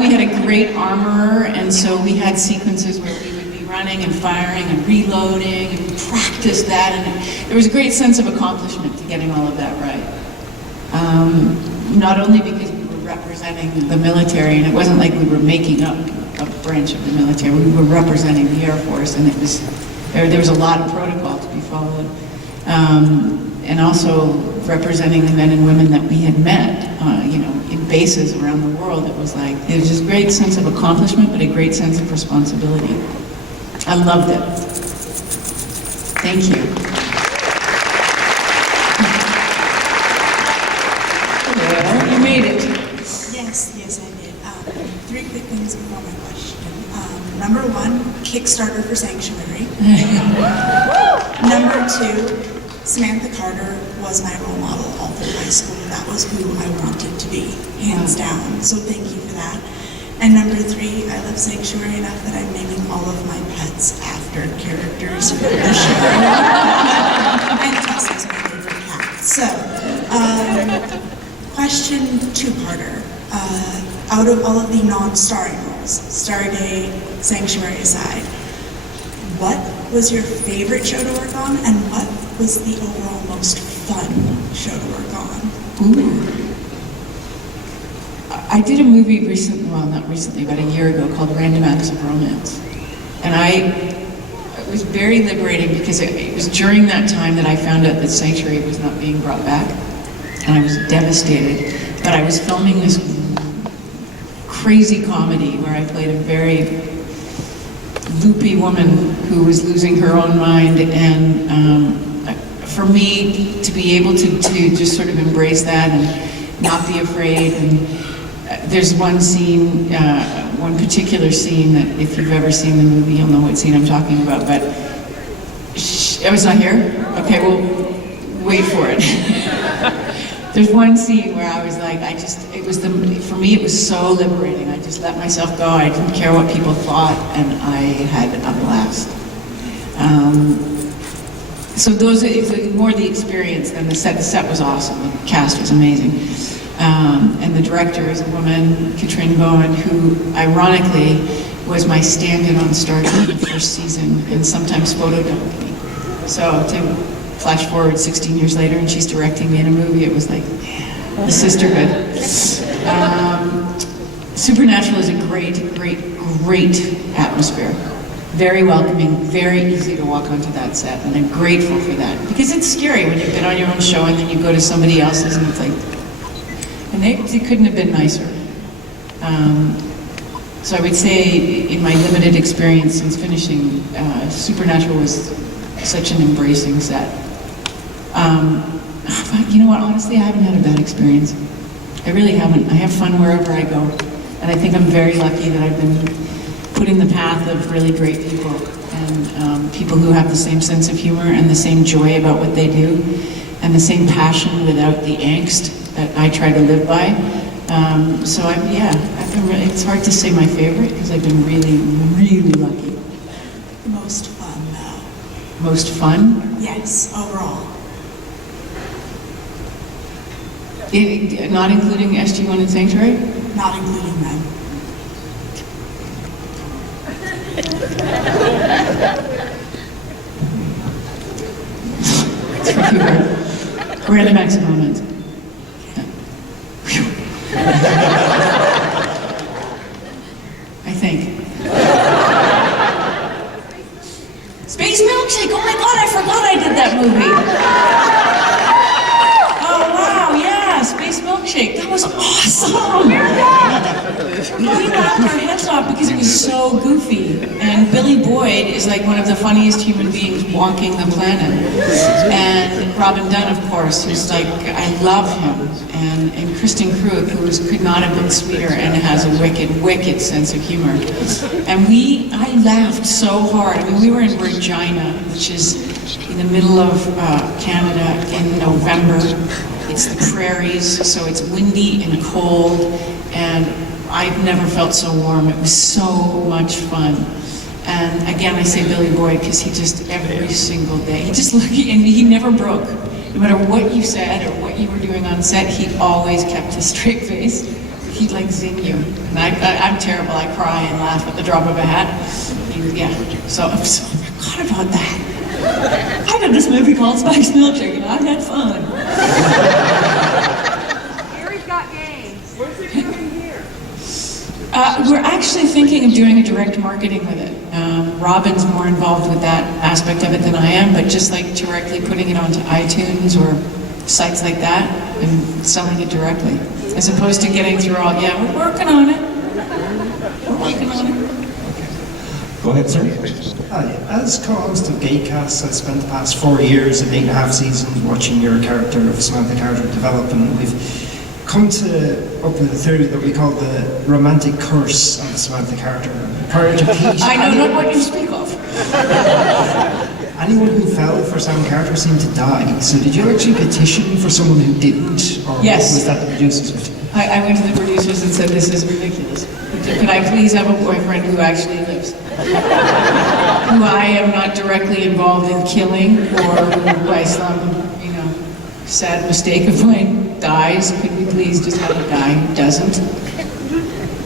We had a great armorer, and so we had sequences where we would be running and firing and reloading and practiced that, and there was a great sense of accomplishment to getting all of that right. Not only because we were representing the military, and it wasn't like we were making up a branch of the military, we were representing the Air Force, and it was there was a lot of protocol to be followed. And also representing the men and women that we had met, in bases around the world. It was just a great sense of accomplishment, but a great sense of responsibility. I loved it. Thank you. Well, you made it. Yes, I did. 3 quick things before my question. Number 1, Kickstarter for Sanctuary. Number 2, Samantha Carter was my role model all through high school. That was who I wanted to be, hands down. So thank you for that. And number 3, I love Sanctuary enough that I'm naming all of my pets after characters from the show. And Tessie's my favorite cat. So, question 2-parter. Out of all of the non-starring roles, Stargate, Sanctuary aside, what was your favorite show to work on, and what was the overall most fun show to work on? Ooh. I did a movie recently, well, not recently, about a year ago, called Random Acts of Romance. And it was very liberating because it was during that time that I found out that Sanctuary was not being brought back. And I was devastated. But I was filming this crazy comedy where I played a very loopy woman who was losing her own mind, and for me to be able to just sort of embrace that and not be afraid. And there's one scene, one particular scene that if you've ever seen the movie, you'll know what scene I'm talking about, but I was not here? Okay, well, wait for it. There's one scene where I was like, for me it was so liberating. I just let myself go. I didn't care what people thought, and I had a blast. So it's more the experience than the set. The set was awesome. The cast was amazing. And the director is a woman, Katrine Bowen, who ironically was my stand-in on Stargate the first season and sometimes photo-doubled me. So to flash forward 16 years later and she's directing me in a movie, it was like, yeah, the sisterhood. Supernatural is a great atmosphere. Very welcoming, very easy to walk onto that set, and I'm grateful for that. Because it's scary when you've been on your own show and then you go to somebody else's and it's like, and it couldn't have been nicer. So I would say in my limited experience since finishing, Supernatural was such an embracing set. But you know what, honestly, I haven't had a bad experience. I really haven't. I have fun wherever I go. And I think I'm very lucky that I've been put in the path of really great people and people who have the same sense of humor and the same joy about what they do and the same passion without the angst that I try to live by. It's hard to say my favorite because I've been really, really lucky. Most fun, though. Most fun? Yes, overall. Not including SG-1 and Sanctuary? Not including them. It's really hard. Random Acts of Romance. I think. Space Milkshake! Oh my god, I forgot I did that movie! Oh wow, yeah, Space Milkshake. That was awesome! We laughed our heads off because it was so goofy. And Billy Boyd is like one of the funniest human beings walking the planet. And Robin Dunn, of course, who's like, I love him. And Kristen Krug, who could not have been sweeter and has a wicked, wicked sense of humor. And I laughed so hard. I mean, we were in Regina, which is in the middle of Canada in November. It's the prairies, so it's windy and cold, and I've never felt so warm. It was so much fun. And again, I say Billy Boyd because he just, every single day, he just looked, and he never broke. No matter what you said or what you were doing on set, he always kept a straight face. He'd like zing you. And I'm terrible, I cry and laugh at the drop of a hat. So I forgot about that. I did this movie called Spike's Milkshake, and I had fun. Gary's got games. Where's it coming here? We're actually thinking of doing a direct marketing with it. Robin's more involved with that aspect of it than I am, but just like directly putting it onto iTunes or sites like that and selling it directly, as opposed to getting through all, we're working on it. We're working on it. Go ahead, sir. Hi. As co-host of Gatecast, I've spent the past 4 years and 8.5 seasons watching your character of Samantha Carter develop, and we've come up with a theory that we call the romantic curse of Samantha Carter. Prior to Pete, I know not what you speak of. anyone who fell for Sam Carter seemed to die. So did you actually petition for someone who didn't, or Yes. was that the producers? I went to the producers and said, this is ridiculous. Could I please have a boyfriend who actually lives? Who I am not directly involved in killing, or who by some, sad mistake of mine dies. Could we please just have a guy who doesn't?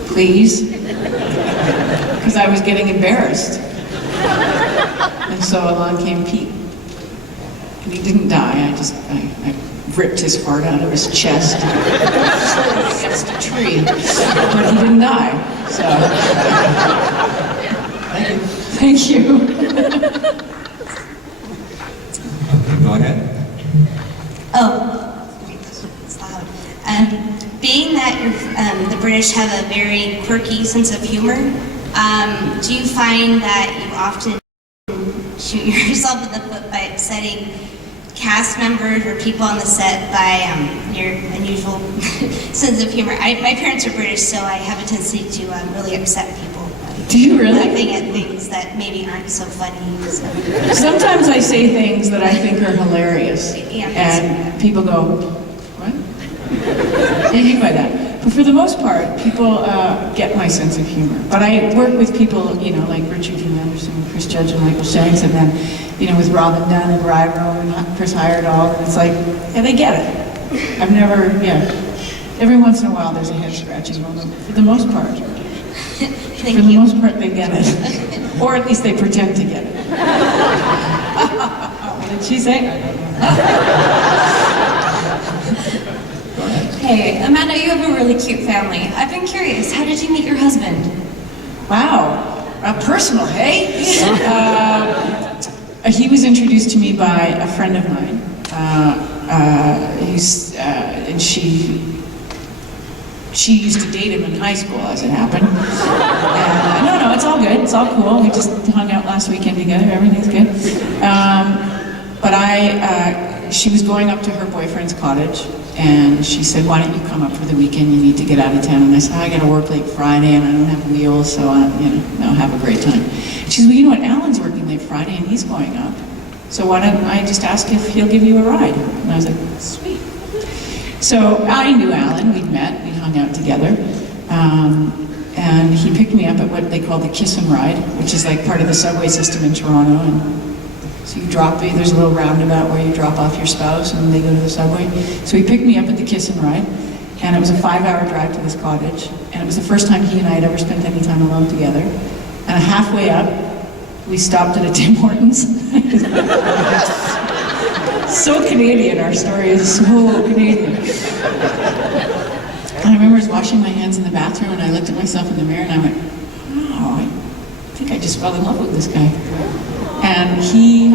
Please? Because I was getting embarrassed. And so along came Pete. And he didn't die, I ripped his heart out of his chest against a tree. But he didn't die, so. Thank you. Go ahead. Oh, it's loud. Being that the British have a very quirky sense of humor, do you find that you often shoot yourself in the foot by upsetting cast members or people on the set by your unusual sense of humor? My parents are British, so I have a tendency to really upset people. Do you really? Laughing at things that maybe aren't so funny. So. Sometimes I say things that I think are hilarious, and people go, what? What do you mean by that? But for the most part, people get my sense of humor. But I work with people, like Richard Dean Anderson, Chris Judge, and Michael Shanks, and then, with Robin Dunn and Ryro and Chris Heyerdahl, and it's like, they get it. I've never, every once in a while there's a head scratching moment. For the most part. For the most part, they get it. Or at least they pretend to get it. What did she say? Hey, Amanda, you have a really cute family. I've been curious, how did you meet your husband? Wow, personal, hey? He was introduced to me by a friend of mine. And she used to date him in high school, as it happened. No, it's all good. It's all cool. We just hung out last weekend together. Everything's good. But she was going up to her boyfriend's cottage, and she said, "Why don't you come up for the weekend? You need to get out of town." And I said, "I got to work late Friday, and I don't have wheels, so no, have a great time." She said, "Well, you know what? Alan's working late Friday, and he's going up. So why don't I just ask if he'll give you a ride?" And I was like, "Sweet." So I knew Alan. We'd met. We hung out together. And he picked me up at what they call the Kiss and Ride, which is like part of the subway system in Toronto. And so you drop me, there's a little roundabout where you drop off your spouse and they go to the subway. So he picked me up at the Kiss and Ride, and it was a 5-hour drive to this cottage. And it was the first time he and I had ever spent any time alone together. And halfway up, we stopped at a Tim Hortons. So Canadian, our story is so Canadian. And I remember I was washing my hands in the bathroom, and I looked at myself in the mirror, and I went, "Oh, I think I just fell in love with this guy." And he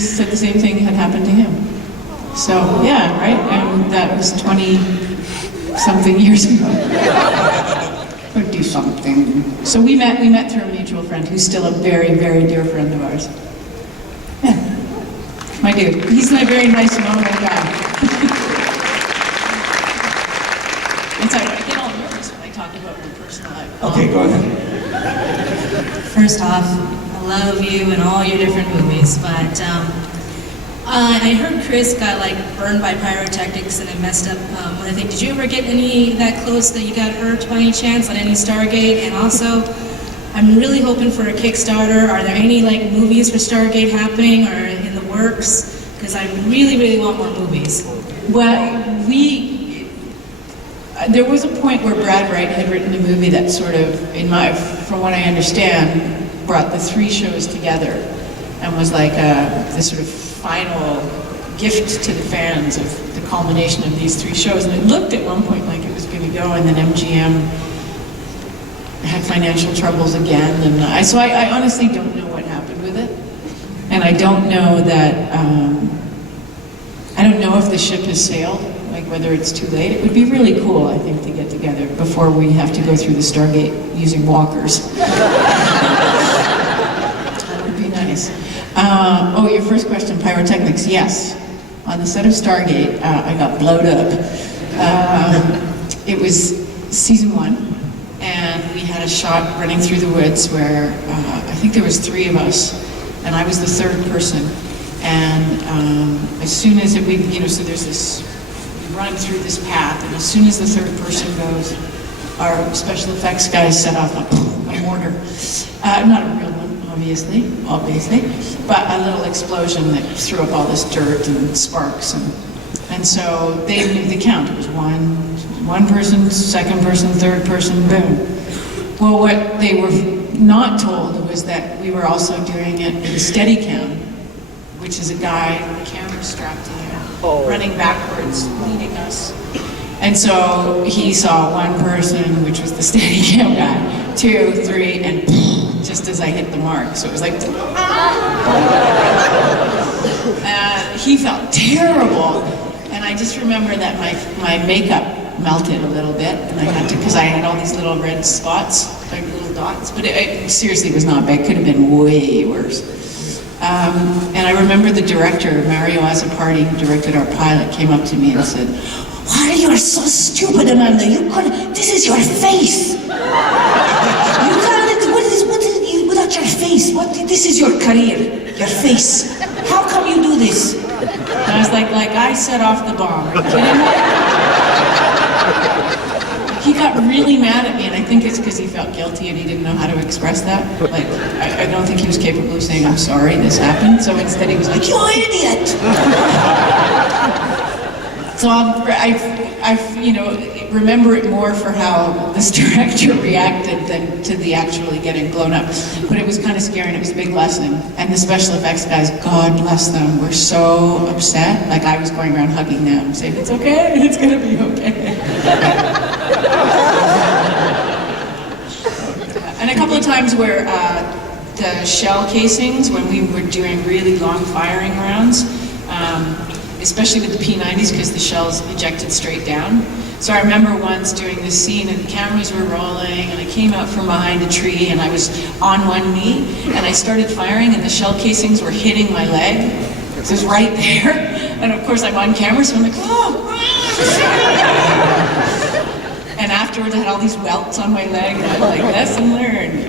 said the same thing had happened to him. So, yeah, right? And that was 20 something years ago. 20 something. So we met through a mutual friend who's still a very, very dear friend of ours. Yeah, my dude. He's a very nice, normal guy. It's like, I get all nervous when I talk about my personal life. Okay, go ahead. First off, I love you and all your different movies, but I heard Chris got like burned by pyrotechnics and it messed up one thing. Did you ever get any that close that you got hurt by any chance on any Stargate? And also, I'm really hoping for a Kickstarter. Are there any like movies for Stargate happening or in the works? Because I really, really want more movies. Well, there was a point where Brad Wright had written a movie that sort of, from what I understand, brought the three shows together and was like this sort of final gift to the fans of the culmination of these three shows. And it looked at one point like it was going to go, and then MGM had financial troubles again. And so I honestly don't know what happened with it. And I don't know that, I don't know if the ship has sailed, like whether it's too late. It would be really cool, I think, to get together before we have to go through the Stargate using walkers. That would be nice. Oh, your first question, pyrotechnics. Yes. On the set of Stargate, I got blowed up. It was season 1, and we had a shot running through the woods where I think there was 3 of us, and I was the 3rd person. And as soon as so there's this, we run through this path, and as soon as the 3rd person goes, our special effects guys set off a mortar. Not a real one, obviously, but a little explosion that threw up all this dirt and sparks. And so they knew the count. It was one person, 2nd person, 3rd person, boom. Well, what they were not told was that we were also doing it in Steadicam, which is a guy with a camera strapped to him, running backwards, leading us. And so he saw 1 person, which was the Steadicam guy, 2, 3, and just as I hit the mark. So it was like, he felt terrible. And I just remember that my makeup melted a little bit, and I had to, because I had all these little red spots, like little dots, but it seriously was not bad. It could have been way worse. And I remember the director, Mario Azzopardi, who directed our pilot, came up to me and said, "Why you are so stupid, Amanda? This is your face. You can't, what is without your face? This is your career, your face. How come you do this?" And I was like I set off the bomb. Are you kidding me? He got really mad at me, and I think it's because he felt guilty and he didn't know how to express that. Like, I don't think he was capable of saying, "I'm sorry, this happened." So instead he was like, "You idiot!" So I remember it more for how this director reacted than to the actually getting blown up. But it was kind of scary, and it was a big lesson. And the special effects guys, God bless them, were so upset. Like, I was going around hugging them, saying, "It's okay, it's gonna be okay." And a couple of times where the shell casings, when we were doing really long firing rounds, especially with the P90s, because the shells ejected straight down. So I remember once doing this scene and the cameras were rolling and I came out from behind a tree and I was on one knee and I started firing and the shell casings were hitting my leg. So it was right there. And of course I'm on camera, so I'm like, "Oh!" And afterwards I had all these welts on my leg and I was like, "Lesson learned.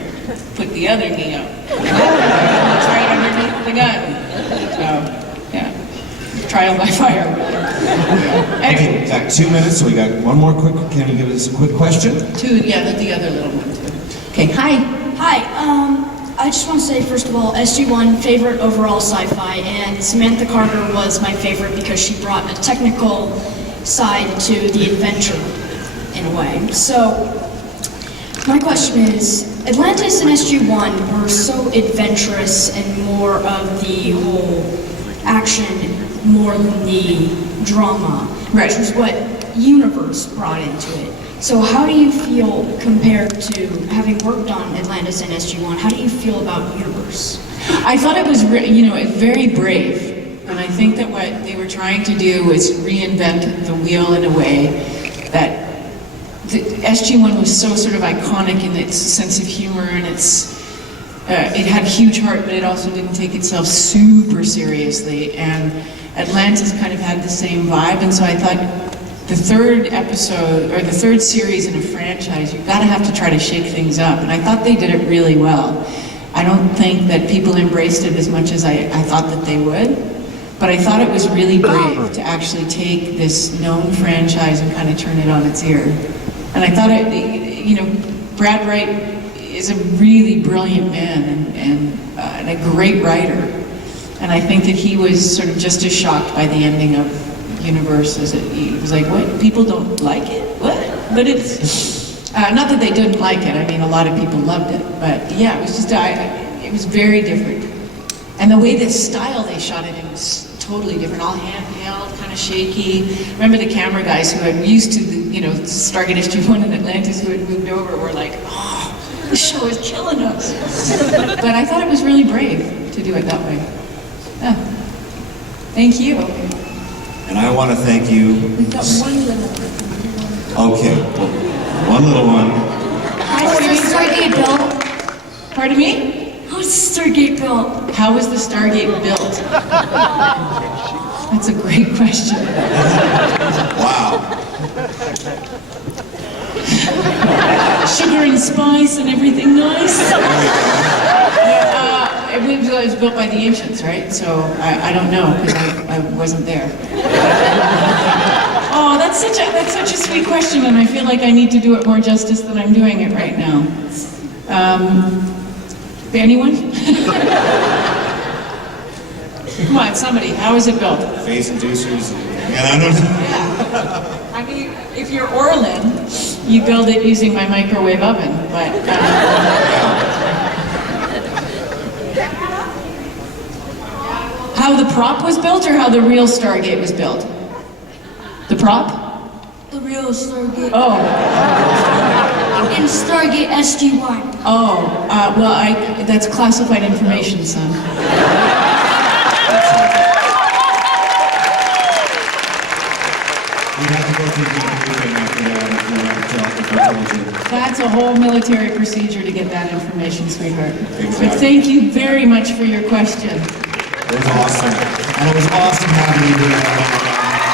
Put the other knee up." It's right underneath the gun. So, yeah. Trial by fire. Okay, we've got 2 minutes, so we got one more quick. Can you give us a quick question? The other little one too. Okay, hi. Hi, I just want to say, first of all, SG1, favorite overall sci-fi, and Samantha Carter was my favorite because she brought a technical side to the adventure, in a way. So, my question is, Atlantis and SG1 were so adventurous and more of the whole action more than the drama, which is what Universe brought into it. So how do you feel compared to having worked on Atlantis and SG1? How do you feel about Universe? I thought it was, very brave. And I think that what they were trying to do was reinvent the wheel in a way that the SG-1 was so sort of iconic in its sense of humor, and it had a huge heart, but it also didn't take itself super seriously. And Atlantis kind of had the same vibe, and so I thought the third episode, or the third series in a franchise, you've got to have to try to shake things up. And I thought they did it really well. I don't think that people embraced it as much as I thought that they would, but I thought it was really brave to actually take this known franchise and kind of turn it on its ear. And I thought Brad Wright is a really brilliant man and a great writer. And I think that he was sort of just as shocked by the ending of Universe as he was like, what? People don't like it? What? But it's, not that they didn't like it, I mean, a lot of people loved it. But yeah, it was just, it was very different. And the way the style they shot it in was totally different, all handheld, kind of shaky. Remember the camera guys who had used to, Stargate SG-1 and Atlantis who had moved over were like, oh, this show is killing us. But I thought it was really brave to do it that way. Yeah. Thank you. And I want to thank you. We've got one little one. Okay, one little one. How was the Stargate built? Pardon me? How was the Stargate built? How was the Stargate built? That's a great question. Wow. Sugar and spice and everything nice. It was built by the ancients, right? So I don't know because I wasn't there. Oh, that's such a sweet question, and I feel like I need to do it more justice than I'm doing it right now. Anyone? Come on, somebody. How is it built? Phase inducers. Yeah, I don't know. Yeah. I mean, if you're Orlin, you build it using my microwave oven, but. How the prop was built, or how the real Stargate was built? The prop? The real Stargate. Oh. In Stargate SG-1. Oh, well, that's classified information, son. That's a whole military procedure to get that information, sweetheart. Exactly. But thank you very much for your question. It was awesome. And it was awesome having you here.